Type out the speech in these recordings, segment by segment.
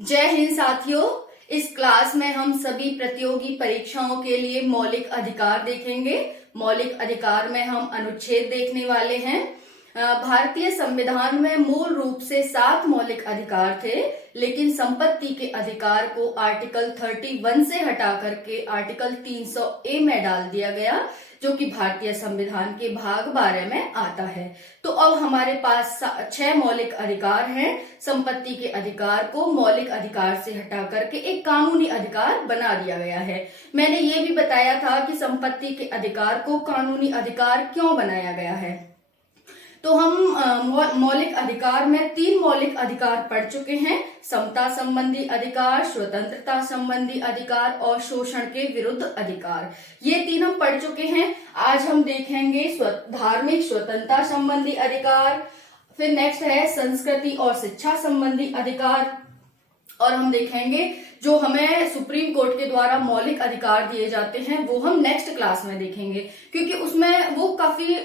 जय हिंद साथियों। इस क्लास में हम सभी प्रतियोगी परीक्षाओं के लिए मौलिक अधिकार देखेंगे। मौलिक अधिकार में हम अनुच्छेद देखने वाले हैं। भारतीय संविधान में मूल रूप से 7 मौलिक अधिकार थे, लेकिन संपत्ति के अधिकार को आर्टिकल 31 से हटा करके आर्टिकल 300A में डाल दिया गया, जो कि भारतीय संविधान के भाग 12 में आता है। तो अब हमारे पास 6 मौलिक अधिकार हैं। संपत्ति के अधिकार को मौलिक अधिकार से हटा करके एक कानूनी अधिकार बना दिया गया है। मैंने ये भी बताया था कि संपत्ति के अधिकार को कानूनी अधिकार क्यों बनाया गया है। तो हम मौलिक अधिकार में 3 मौलिक अधिकार पढ़ चुके हैं: समता संबंधी अधिकार, स्वतंत्रता संबंधी अधिकार और शोषण के विरुद्ध अधिकार। ये 3 हम पढ़ चुके हैं। आज हम देखेंगे धार्मिक स्वतंत्रता संबंधी अधिकार, फिर नेक्स्ट है संस्कृति और शिक्षा संबंधी अधिकार, और हम देखेंगे जो हमें सुप्रीम कोर्ट के द्वारा मौलिक अधिकार दिए जाते हैं वो हम नेक्स्ट क्लास में देखेंगे, क्योंकि उसमें वो काफी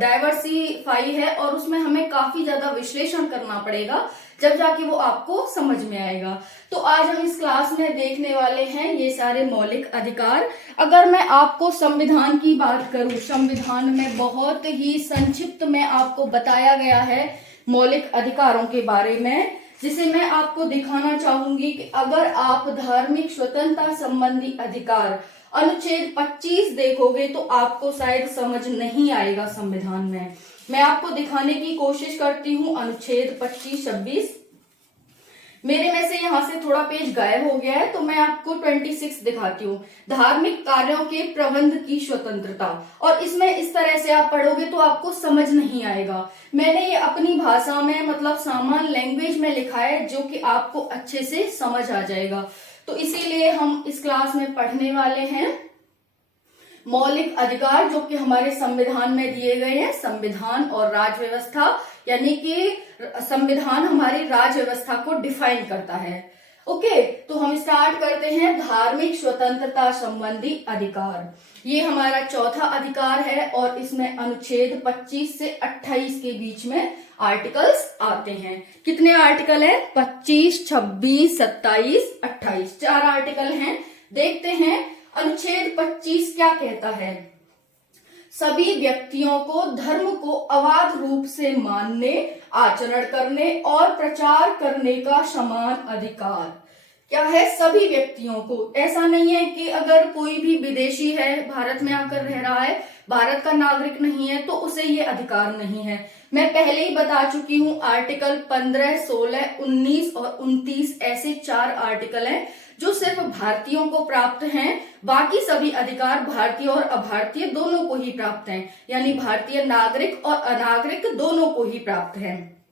डाइवर्सिफाई है और उसमें हमें काफी ज्यादा विश्लेषण करना पड़ेगा, जब जाके वो आपको समझ में आएगा। तो आज हम इस क्लास में देखने वाले हैं ये सारे मौलिक अधिकार। अगर मैं आपको संविधान की बात करूं, संविधान में बहुत ही संक्षिप्त में आपको बताया गया है मौलिक अधिकारों के बारे में, जिसे मैं आपको दिखाना चाहूंगी कि अगर आप धार्मिक स्वतंत्रता संबंधी अधिकार अनुच्छेद 25 देखोगे तो आपको शायद समझ नहीं आएगा संविधान में। मैं आपको दिखाने की कोशिश करती हूँ अनुच्छेद 25, 26। मेरे में से यहाँ से थोड़ा पेज गायब हो गया है, तो मैं आपको 26 दिखाती हूँ। धार्मिक कार्यों के प्रबंध की स्वतंत्रता, और इसमें इस तरह से आप पढ़ोगे तो आपको समझ नहीं आएगा। मैंने ये अपनी भाषा में मतलब सामान्य लैंग्वेज में लिखा है, जो कि आपको अच्छे से समझ आ जाएगा। तो इसीलिए हम इस क्लास में पढ़ने वाले हैं मौलिक अधिकार, जो कि हमारे संविधान में दिए गए हैं। संविधान और राज्य व्यवस्था, यानी कि संविधान हमारी राज्य व्यवस्था को डिफाइन करता है। ओके, तो हम स्टार्ट करते हैं। धार्मिक स्वतंत्रता संबंधी अधिकार, ये हमारा चौथा अधिकार है और इसमें अनुच्छेद 25 से 28 के बीच में आर्टिकल्स आते हैं। कितने आर्टिकल है? 25, 26, 27, 28, 4 आर्टिकल हैं। देखते हैं अनुच्छेद 25 क्या कहता है। सभी व्यक्तियों को धर्म को अबाध रूप से मानने, आचरण करने और प्रचार करने का समान अधिकार। क्या है? सभी व्यक्तियों को। ऐसा नहीं है कि अगर कोई भी विदेशी है, भारत में आकर रह रहा है, भारत का नागरिक नहीं है, तो उसे ये अधिकार नहीं है। मैं पहले ही बता चुकी हूँ, आर्टिकल 15, 16, 19 और 29 ऐसे 4 आर्टिकल हैं जो सिर्फ भारतीयों को प्राप्त हैं। बाकी सभी अधिकार भारतीय और अभारतीय दोनों को ही प्राप्त हैं, यानी भारतीय नागरिक और अनागरिक दोनों को ही प्राप्त हैं।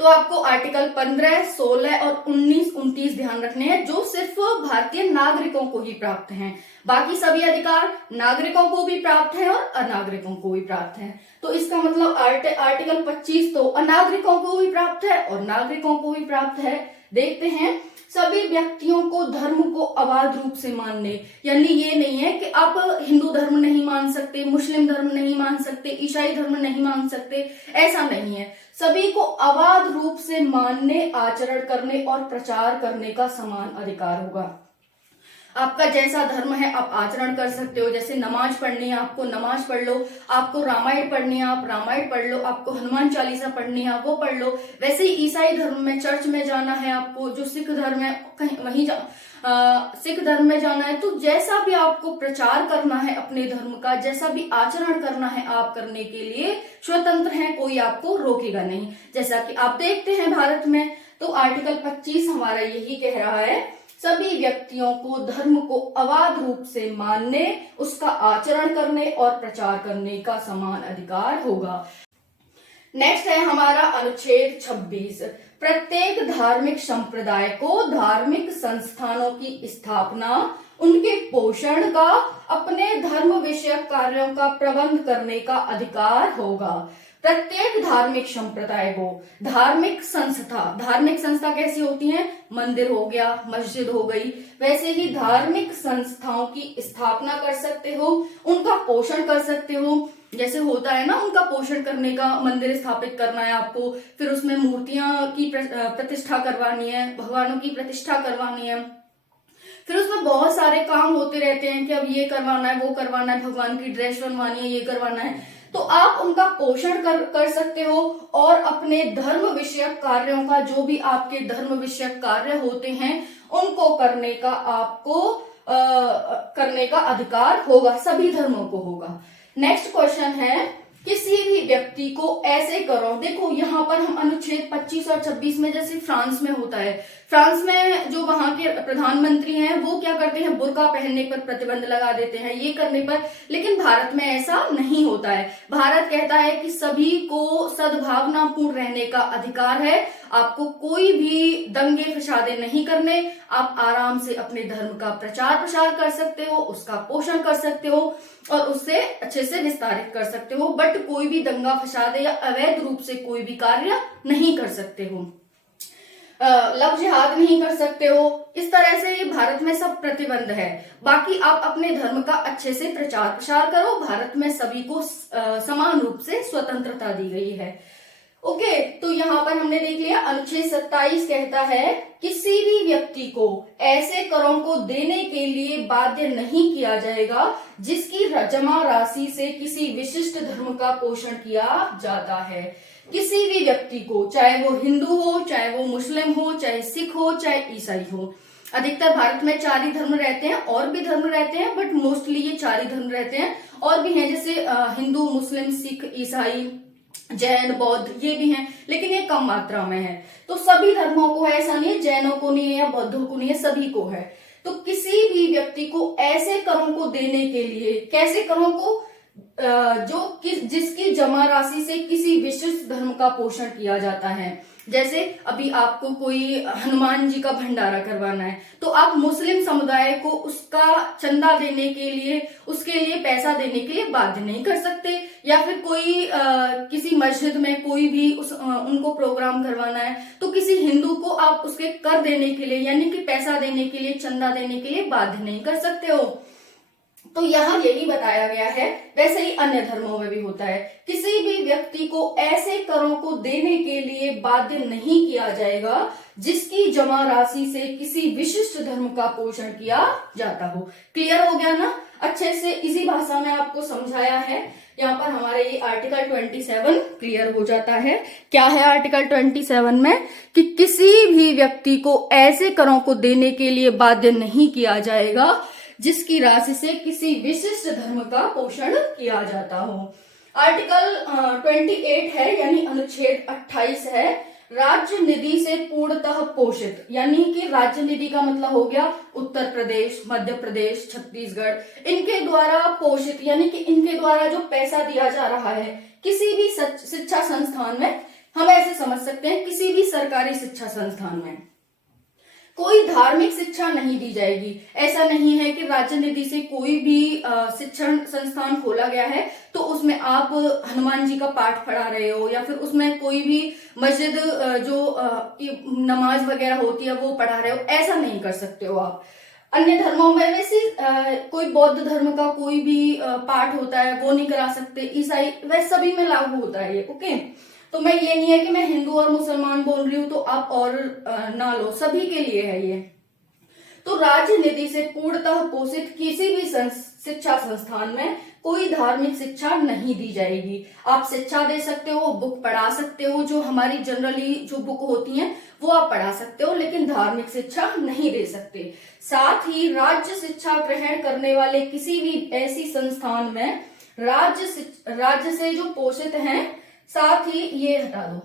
तो आपको आर्टिकल 15, 16 और 19, 29 ध्यान रखने हैं, जो सिर्फ भारतीय नागरिकों को ही प्राप्त हैं। बाकी सभी अधिकार नागरिकों को भी प्राप्त हैं और अनागरिकों को भी प्राप्त हैं। तो इसका मतलब आर्टिकल 25 तो अनागरिकों को भी प्राप्त है और नागरिकों को भी प्राप्त है। देखते हैं, सभी व्यक्तियों को धर्म को अबाध रूप से मानने, यानी ये नहीं है कि आप हिंदू धर्म नहीं मान सकते, मुस्लिम धर्म नहीं मान सकते, ईसाई धर्म नहीं मान सकते, ऐसा नहीं है। सभी को अबाध रूप से मानने, आचरण करने और प्रचार करने का समान अधिकार होगा। आपका जैसा धर्म है आप आचरण कर सकते हो। जैसे नमाज पढ़नी है, आपको नमाज पढ़ लो, आपको रामायण पढ़नी है आप रामायण पढ़ लो, आपको हनुमान चालीसा पढ़नी है वो पढ़ लो। वैसे ही ईसाई धर्म में चर्च में जाना है आपको, जो सिख धर्म है कहीं वहीं सिख धर्म में जाना है, तो जैसा भी आपको प्रचार करना है अपने धर्म का, जैसा भी आचरण करना है आप करने के लिए स्वतंत्र हैं, कोई आपको रोकेगा नहीं। जैसा कि आप देखते हैं भारत में, तो आर्टिकल 25 हमारा यही कह रहा है, सभी व्यक्तियों को धर्म को अबाध रूप से मानने, उसका आचरण करने और प्रचार करने का समान अधिकार होगा। नेक्स्ट है हमारा अनुच्छेद 26। प्रत्येक धार्मिक संप्रदाय को धार्मिक संस्थानों की स्थापना, उनके पोषण का, अपने धर्म विषयक कार्यों का प्रबंध करने का अधिकार होगा। प्रत्येक धार्मिक संप्रदाय को, धार्मिक संस्था कैसी होती हैं, मंदिर हो गया, मस्जिद हो गई, वैसे ही धार्मिक संस्थाओं की स्थापना कर सकते हो, उनका पोषण कर सकते हो। जैसे होता है ना, उनका पोषण करने का, मंदिर स्थापित करना है आपको, फिर उसमें मूर्तियां की प्रतिष्ठा करवानी है, भगवानों की प्रतिष्ठा करवानी है, फिर उसमें बहुत सारे काम होते रहते हैं कि अब ये करवाना है, वो करवाना है, भगवान की ड्रेस बनवानी है, ये करवाना है। तो आप उनका पोषण कर सकते हो और अपने धर्म विषयक कार्यों का, जो भी आपके धर्म विषयक कार्य होते हैं, उनको करने का आपको करने का अधिकार होगा, सभी धर्मों को होगा। नेक्स्ट क्वेश्चन है, किसी भी व्यक्ति को ऐसे करो, देखो यहाँ पर हम अनुच्छेद 25 और 26 में, जैसे फ्रांस में होता है, फ्रांस में जो वहां के प्रधानमंत्री हैं वो क्या करते हैं, बुर्का पहनने पर प्रतिबंध लगा देते हैं, ये करने पर, लेकिन भारत में ऐसा नहीं होता है। भारत कहता है कि सभी को सद्भावनापूर्ण रहने का अधिकार है, आपको कोई भी दंगे फसादे नहीं करने, आप आराम से अपने धर्म का प्रचार प्रसार कर सकते हो, उसका पोषण कर सकते हो और उससे अच्छे से विस्तारित कर सकते हो, बट कोई भी दंगा फसादे या अवैध रूप से कोई भी कार्य नहीं कर सकते हो, लव जिहाद नहीं कर सकते हो। इस तरह से ये भारत में सब प्रतिबंध है। बाकी आप अपने धर्म का अच्छे से प्रचार प्रसार करो, भारत में सभी को समान रूप से स्वतंत्रता दी गई है। ओके, तो यहाँ पर हमने देख लिया, अनुच्छेद 27 कहता है किसी भी व्यक्ति को ऐसे करों को देने के लिए बाध्य नहीं किया जाएगा जिसकी जमा राशि से किसी विशिष्ट धर्म का पोषण किया जाता है। किसी भी व्यक्ति को, चाहे वो हिंदू हो, चाहे वो मुस्लिम हो, चाहे सिख हो, चाहे ईसाई हो, अधिकतर भारत में 4 ही धर्म रहते हैं, और भी धर्म रहते हैं बट मोस्टली ये 4 ही धर्म रहते हैं। और भी हैं जैसे हिंदू, मुस्लिम, सिख, ईसाई, जैन, बौद्ध, ये भी हैं, लेकिन ये कम मात्रा में है। तो सभी धर्मों को है, ऐसा नहीं है जैनों को नहीं है या बौद्धों को नहीं है, सभी को है। तो किसी भी व्यक्ति को ऐसे करों को देने के लिए, कैसे करों को, जिसकी जमा राशि से किसी विशिष्ट धर्म का पोषण किया जाता है। जैसे अभी आपको कोई हनुमान जी का भंडारा करवाना है, तो आप मुस्लिम समुदाय को उसका चंदा देने के लिए, उसके लिए पैसा देने के लिए बाध्य नहीं कर सकते। या फिर कोई किसी मस्जिद में कोई भी उनको प्रोग्राम करवाना है, तो किसी हिंदू को आप उसके कर देने के लिए, यानी कि पैसा देने के लिए, चंदा देने के लिए बाध्य नहीं कर सकते हो। तो यहाँ यही बताया गया है। वैसे ही अन्य धर्मों में भी होता है, किसी भी व्यक्ति को ऐसे करों को देने के लिए बाध्य नहीं किया जाएगा जिसकी जमा राशि से किसी विशिष्ट धर्म का पोषण किया जाता हो। क्लियर हो गया ना? अच्छे से इसी भाषा में आपको समझाया है। यहाँ पर हमारे ये आर्टिकल 27 क्लियर हो जाता है। क्या है आर्टिकल 27 में, कि किसी भी व्यक्ति को ऐसे करों को देने के लिए बाध्य नहीं किया जाएगा जिसकी राशि से किसी विशिष्ट धर्म का पोषण किया जाता हो। आर्टिकल 28 है, यानी अनुच्छेद 28 है, राज्य निधि से पूर्णतः पोषित, यानी कि राज्य निधि का मतलब हो गया उत्तर प्रदेश, मध्य प्रदेश, छत्तीसगढ़, इनके द्वारा पोषित, यानी कि इनके द्वारा जो पैसा दिया जा रहा है किसी भी शिक्षा संस्थान में, हम ऐसे समझ सकते हैं किसी भी सरकारी शिक्षा संस्थान में कोई धार्मिक शिक्षा नहीं दी जाएगी। ऐसा नहीं है कि राज्य निधि से कोई भी शिक्षण संस्थान खोला गया है तो उसमें आप हनुमान जी का पाठ पढ़ा रहे हो, या फिर उसमें कोई भी मस्जिद जो नमाज वगैरह होती है वो पढ़ा रहे हो, ऐसा नहीं कर सकते हो आप। अन्य धर्मों में वैसे कोई बौद्ध धर्म का कोई भी पाठ होता है वो नहीं करा सकते, ईसाई, वैसे सभी में लागू होता है ये। ओके, तो मैं ये नहीं है कि मैं हिंदू और मुसलमान बोल रही हूं तो आप और ना लो, सभी के लिए है ये। तो राज्य निधि से पूर्णतः पोषित किसी भी शिक्षा संस्थान में कोई धार्मिक शिक्षा नहीं दी जाएगी। आप शिक्षा दे सकते हो, बुक पढ़ा सकते हो, जो हमारी जनरली जो बुक होती हैं वो आप पढ़ा सकते हो, लेकिन धार्मिक शिक्षा नहीं दे सकते। साथ ही राज्य शिक्षा ग्रहण करने वाले किसी भी ऐसी संस्थान में राज्य से जो पोषित हैं, साथ ही ये हटा दो,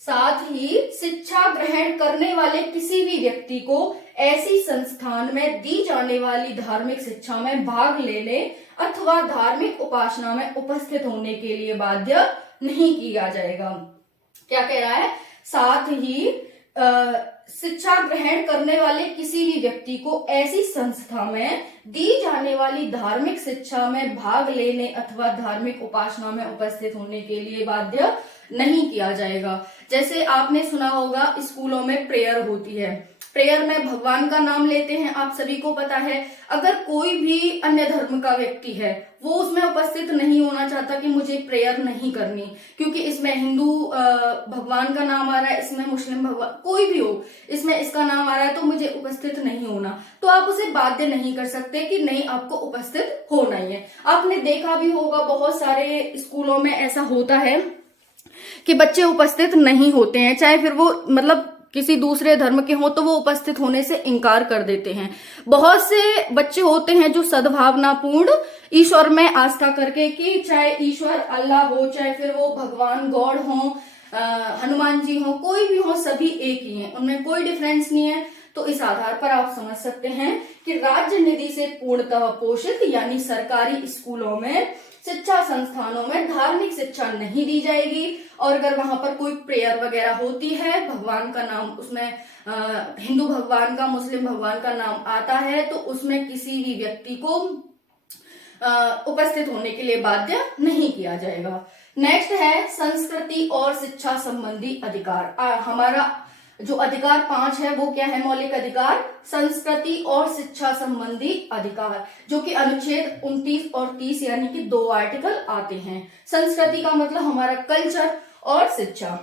साथ ही शिक्षा ग्रहण करने वाले किसी भी व्यक्ति को ऐसी संस्थान में दी जाने वाली धार्मिक शिक्षा में भाग लेने अथवा धार्मिक उपासना में उपस्थित होने के लिए बाध्य नहीं किया जाएगा। क्या कह रहा है? साथ ही शिक्षा ग्रहण करने वाले किसी भी व्यक्ति को ऐसी संस्था में दी जाने वाली धार्मिक शिक्षा में भाग लेने अथवा धार्मिक उपासना में उपस्थित होने के लिए बाध्य नहीं किया जाएगा। जैसे आपने सुना होगा स्कूलों में प्रेयर होती है, प्रेयर में भगवान का नाम लेते हैं, आप सभी को पता है। अगर कोई भी अन्य धर्म का व्यक्ति है वो उसमें उपस्थित नहीं होना चाहता कि मुझे प्रेयर नहीं करनी क्योंकि इसमें हिंदू भगवान का नाम आ रहा है, इसमें मुस्लिम भगवान, कोई भी हो, इसमें इसका नाम आ रहा है तो मुझे उपस्थित नहीं होना, तो आप उसे बाध्य नहीं कर सकते कि नहीं आपको उपस्थित होना ही है। आपने देखा भी होगा बहुत सारे स्कूलों में ऐसा होता है कि बच्चे उपस्थित नहीं होते हैं, चाहे फिर वो मतलब किसी दूसरे धर्म के हो तो वो उपस्थित होने से इनकार कर देते हैं। बहुत से बच्चे होते हैं जो सद्भावनापूर्ण ईश्वर में आस्था करके कि चाहे ईश्वर अल्लाह हो, चाहे फिर वो भगवान गॉड हो, हनुमान जी हो, कोई भी हो, सभी एक ही हैं, उनमें कोई डिफरेंस नहीं है। तो इस आधार पर आप समझ सकते हैं कि राज्य निधि से पूर्णतः पोषित यानी सरकारी स्कूलों में, शिक्षा संस्थानों में धार्मिक शिक्षा नहीं दी जाएगी। और अगर वहां पर कोई प्रेयर वगैरह होती है, भगवान का नाम उसमें हिंदू भगवान का, मुस्लिम भगवान का नाम आता है, तो उसमें किसी भी व्यक्ति को उपस्थित होने के लिए बाध्य नहीं किया जाएगा। नेक्स्ट है संस्कृति और शिक्षा संबंधी अधिकार। हमारा जो अधिकार 5 है वो क्या है? मौलिक अधिकार, संस्कृति और शिक्षा संबंधी अधिकार, जो कि अनुच्छेद 29 और 30 यानी कि 2 आर्टिकल आते हैं। संस्कृति का मतलब हमारा कल्चर और शिक्षा।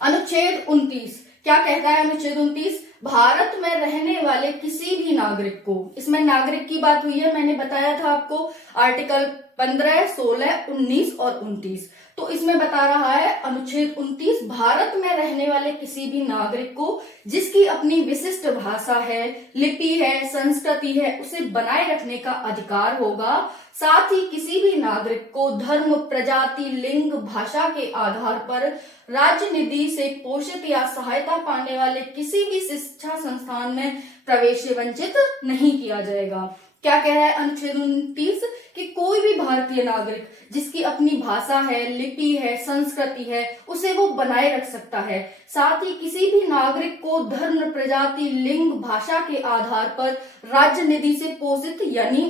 अनुच्छेद 29 क्या कहता है? अनुच्छेद 29 भारत में रहने वाले किसी भी नागरिक को, इसमें नागरिक की बात हुई है, मैंने बताया था आपको आर्टिकल 15, 16, 19 और 29। तो इसमें बता रहा है अनुच्छेद 29 भारत में रहने वाले किसी भी नागरिक को जिसकी अपनी विशिष्ट भाषा है, लिपि है, संस्कृति है, उसे बनाए रखने का अधिकार होगा। साथ ही किसी भी नागरिक को धर्म, प्रजाति, लिंग, भाषा के आधार पर राज्य निधि से पोषित या सहायता पाने वाले किसी भी शिक्षा संस्थान में प्रवेश से वंचित नहीं किया जाएगा। क्या कह रहा है अनुच्छेद 29 कि कोई भी भारतीय नागरिक जिसकी अपनी भाषा है, लिपि है, संस्कृति है, उसे वो बनाए रख सकता है। साथ ही किसी भी नागरिक को धर्म, प्रजाति, लिंग, भाषा के आधार पर राज्य निधि से पोषित यानी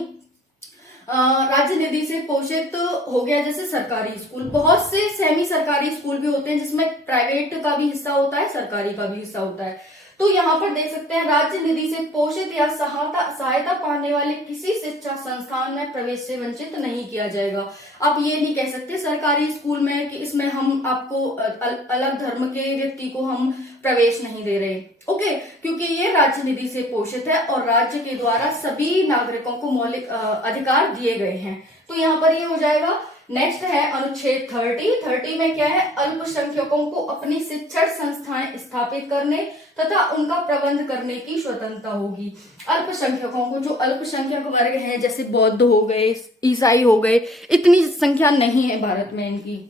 राज्य निधि से पोषित हो गया। जैसे सरकारी स्कूल, बहुत से सेमी सरकारी स्कूल भी होते हैं जिसमें प्राइवेट का भी हिस्सा होता है, सरकारी का भी हिस्सा होता है। तो यहाँ पर देख सकते हैं राज्य निधि से पोषित या सहायता पाने वाले किसी शिक्षा संस्थान में प्रवेश से वंचित नहीं किया जाएगा। आप ये नहीं कह सकते सरकारी स्कूल में कि इसमें हम आपको अलग धर्म के व्यक्ति को हम प्रवेश नहीं दे रहे, ओके, क्योंकि ये राज्य निधि से पोषित है और राज्य के द्वारा सभी नागरिकों को मौलिक अधिकार दिए गए हैं। तो यहाँ पर ये हो जाएगा। नेक्स्ट है अनुच्छेद 30 में क्या है? अल्पसंख्यकों को अपनी शिक्षण संस्थाएं स्थापित करने तथा उनका प्रबंध करने की स्वतंत्रता होगी। अल्पसंख्यकों को, जो अल्पसंख्यक वर्ग हैं जैसे बौद्ध हो गए, ईसाई हो गए, इतनी संख्या नहीं है भारत में इनकी,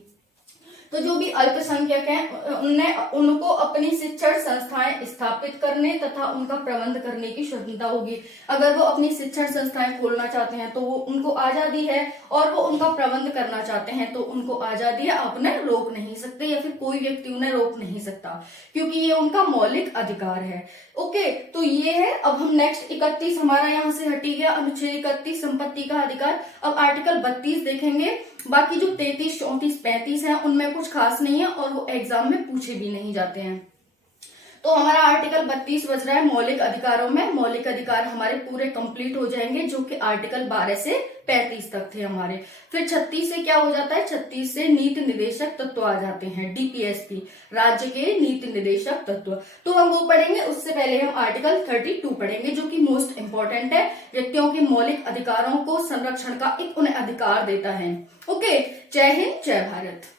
तो जो भी अल्पसंख्यक हैं उनको अपनी शिक्षण संस्थाएं स्थापित करने तथा उनका प्रबंध करने की स्वतंत्रता होगी। अगर वो अपनी शिक्षण संस्थाएं खोलना चाहते हैं तो वो उनको आजादी है, और वो उनका प्रबंध करना चाहते हैं तो उनको आजादी है, आप उन्हें रोक नहीं सकते या फिर कोई व्यक्ति उन्हें रोक नहीं सकता, क्योंकि ये उनका मौलिक अधिकार है। ओके, तो ये है। अब हम नेक्स्ट 31 हमारा यहाँ से हटी गया, अनुच्छेद 31 संपत्ति का अधिकार। अब आर्टिकल 32 देखेंगे। बाकी जो 33, 34, 35 है उनमें कुछ खास नहीं है और वो एग्जाम में पूछे भी नहीं जाते हैं। तो हमारा आर्टिकल 32 बच रहा है मौलिक अधिकारों में। मौलिक अधिकार हमारे पूरे कंप्लीट हो जाएंगे, जो कि आर्टिकल 12 से 35 तक थे हमारे। फिर 36 से क्या हो जाता है? 36 से नीति निर्देशक तत्व आ जाते हैं, डीपीएसपी, राज्य के नीति निर्देशक तत्व। तो हम वो पढ़ेंगे, उससे पहले हम आर्टिकल 32 पढ़ेंगे, जो कि मोस्ट इंपॉर्टेंट है। व्यक्तियों के मौलिक अधिकारों को संरक्षण का एक उन्हें अधिकार देता है। ओके, जय हिंद, जय भारत।